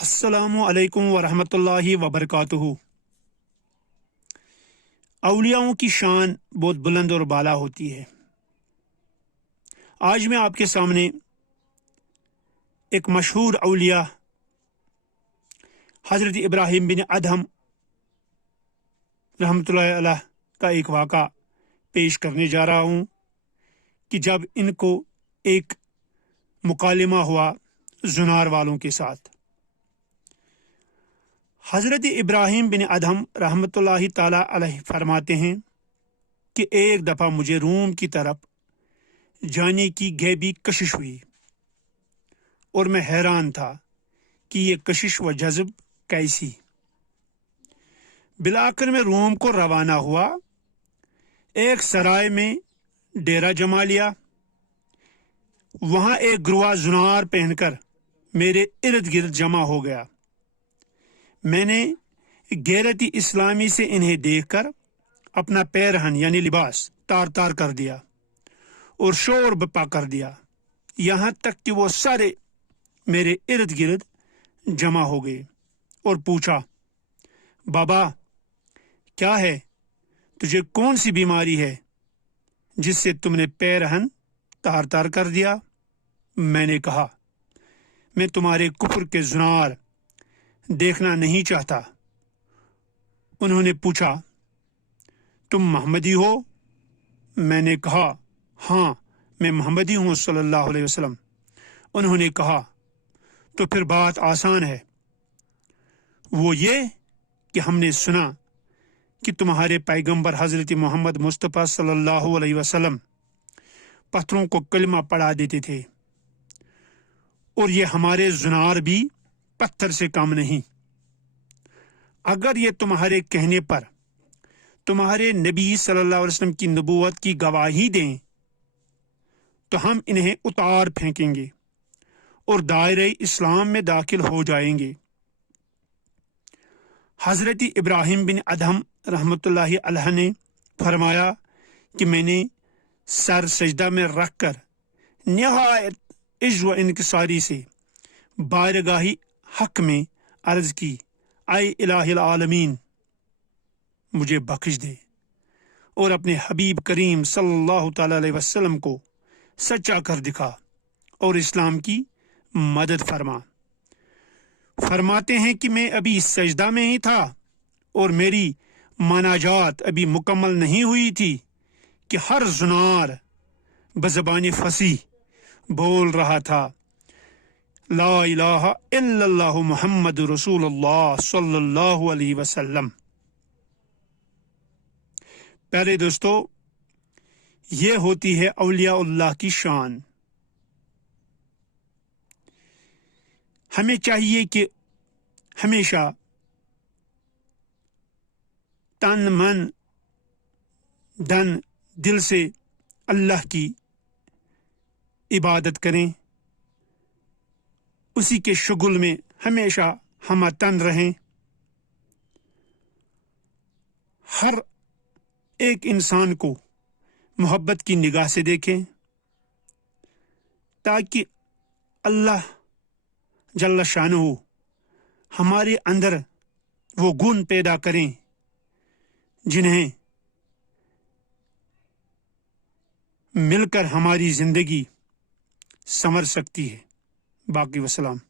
अस्सलामु अलैकुम वरहमतुल्लाहि वबरकातुहू। औलियाओं की शान बहुत बुलंद और बाला होती है। आज मैं आपके सामने एक मशहूर औलिया हज़रत इब्राहिम बिन अदहम रहमतुल्लाहि अलैह का एक वाक़ा पेश करने जा रहा हूँ कि जब इनको एक मुकालिमा हुआ जुनार वालों के साथ। हज़रत इब्राहिम बिन अदहम रहमतुल्लाहि ताला अलैह फरमाते हैं कि एक दफ़ा मुझे रूम की तरफ जाने की गैबी कशिश हुई और मैं हैरान था कि ये कशिश व जज़्ब कैसी। बिलाकर मैं रोम को रवाना हुआ, एक सराय में डेरा जमा लिया। वहां एक ग्रुआ जुनार पहनकर मेरे इर्द गिर्द जमा हो गया। मैंने गैरती इस्लामी से इन्हें देखकर अपना पैरहन यानी लिबास तार तार कर दिया और शोर बपा कर दिया, यहाँ तक कि वो सारे मेरे इर्द गिर्द जमा हो गए और पूछा, बाबा क्या है, तुझे कौन सी बीमारी है जिससे तुमने पैरहन तार तार कर दिया? मैंने कहा, मैं तुम्हारे कुफ्र के जुनार देखना नहीं चाहता। उन्होंने पूछा, तुम मोहम्मदी हो? मैंने कहा, हाँ मैं मोहम्मदी हूँ सल्लल्लाहु अलैहि वसल्लम। उन्होंने कहा, तो फिर बात आसान है, वो ये कि हमने सुना कि तुम्हारे पैगंबर हजरत मोहम्मद मुस्तफ़ा सल्लल्लाहु अलैहि वसल्लम पत्थरों को कलमा पढ़ा देते थे और ये हमारे जुनार भी पत्थर से कम नहीं। अगर ये तुम्हारे कहने पर तुम्हारे नबी सल्लल्लाहु अलैहि वसल्लम की नबूवत की गवाही दें तो हम इन्हें उतार फेंकेंगे और दायरे इस्लाम में दाखिल हो जाएंगे। हजरत इब्राहिम बिन अदहम रहमतुल्लाहि अलैह ने फरमाया कि मैंने सर सजदा में रखकर निहायत इज्ज़ व इनकिसारी से बारगाही हक में अर्ज की, आए इलाहिल आलमीन मुझे बख्श दे और अपने हबीब करीम सल्लल्लाहु ताला अलैहि वसल्लम को सच्चा कर दिखा और इस्लाम की मदद फरमा। फरमाते हैं कि मैं अभी इस सजदा में ही था और मेरी मनाजात अभी मुकम्मल नहीं हुई थी कि हर जुनार बज़बानी फसी बोल रहा था, ला इलाहा इल्लल्लाहु मुहम्मद रसूलुल्लाह सल्लल्लाहु अलैहि वसल्लम। प्यारे दोस्तों, ये होती है औलियाउल्लाह की शान। हमें चाहिए कि हमेशा तन मन धन दिल से अल्लाह की इबादत करें, उसी के शुगुल में हमेशा हम तन रहें। हर एक इंसान को मोहब्बत की निगाह से देखें ताकि अल्लाह जल्ल शानुहु हमारे अंदर वो गुण पैदा करें जिन्हें मिलकर हमारी जिंदगी संवर सकती है। बाकी वसलाम।